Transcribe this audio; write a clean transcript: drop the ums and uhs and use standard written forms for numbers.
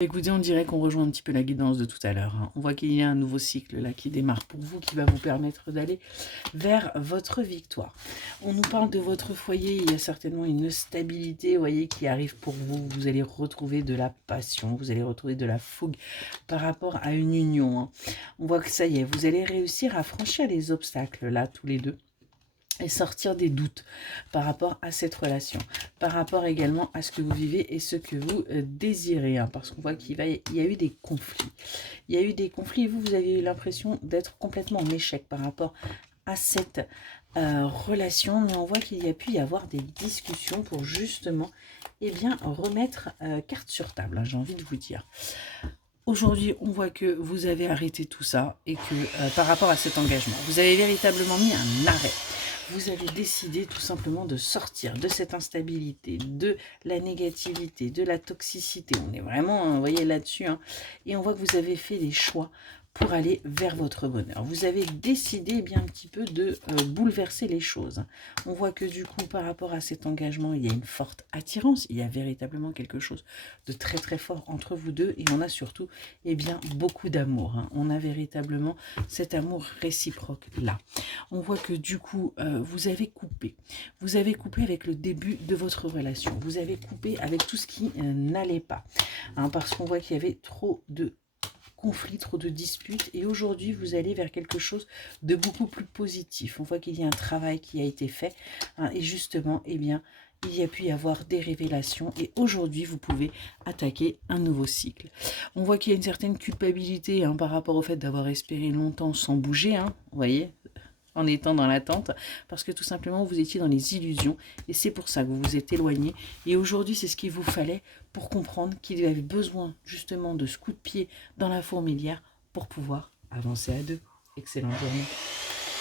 Écoutez, on dirait qu'on rejoint un petit peu la guidance de tout à l'heure, hein. On voit qu'il y a un nouveau cycle là qui démarre pour vous, qui va vous permettre d'aller vers votre victoire. On nous parle de votre foyer, il y a certainement une stabilité, vous voyez, qui arrive pour vous. Vous allez retrouver de la passion, vous allez retrouver de la fougue par rapport à une union, hein. On voit que ça y est, vous allez réussir à franchir les obstacles là, tous les deux, et sortir des doutes par rapport à cette relation, par rapport également à ce que vous vivez et ce que vous désirez, hein, parce qu'on voit il y a eu des conflits. Il y a eu des conflits et vous avez eu l'impression d'être complètement en échec par rapport à cette relation, mais on voit qu'il y a pu y avoir des discussions pour justement remettre carte sur table, hein, j'ai envie de vous dire. Aujourd'hui, on voit que vous avez arrêté tout ça et que par rapport à cet engagement, vous avez véritablement mis un arrêt. Vous avez décidé tout simplement de sortir de cette instabilité, de la négativité, de la toxicité. On est vraiment, vous voyez, là-dessus, hein. Et on voit que vous avez fait des choix pour aller vers votre bonheur. Vous avez décidé un petit peu de bouleverser les choses. On voit que du coup, par rapport à cet engagement, il y a une forte attirance. Il y a véritablement quelque chose de très très fort entre vous deux. Et on a surtout beaucoup d'amour, hein. On a véritablement cet amour réciproque là. On voit que du coup, vous avez coupé. Vous avez coupé avec le début de votre relation. Vous avez coupé avec tout ce qui n'allait pas, hein, parce qu'on voit qu'il y avait trop de conflits, trop de disputes, et aujourd'hui vous allez vers quelque chose de beaucoup plus positif. On voit qu'il y a un travail qui a été fait, hein, et justement, il y a pu y avoir des révélations, et aujourd'hui vous pouvez attaquer un nouveau cycle. On voit qu'il y a une certaine culpabilité, hein, par rapport au fait d'avoir espéré longtemps sans bouger, hein, vous voyez, en étant dans l'attente, parce que tout simplement vous étiez dans les illusions, et c'est pour ça que vous vous êtes éloigné. Et aujourd'hui c'est ce qu'il vous fallait pour comprendre qu'il avait besoin justement de ce coup de pied dans la fourmilière pour pouvoir avancer à deux. Excellente journée.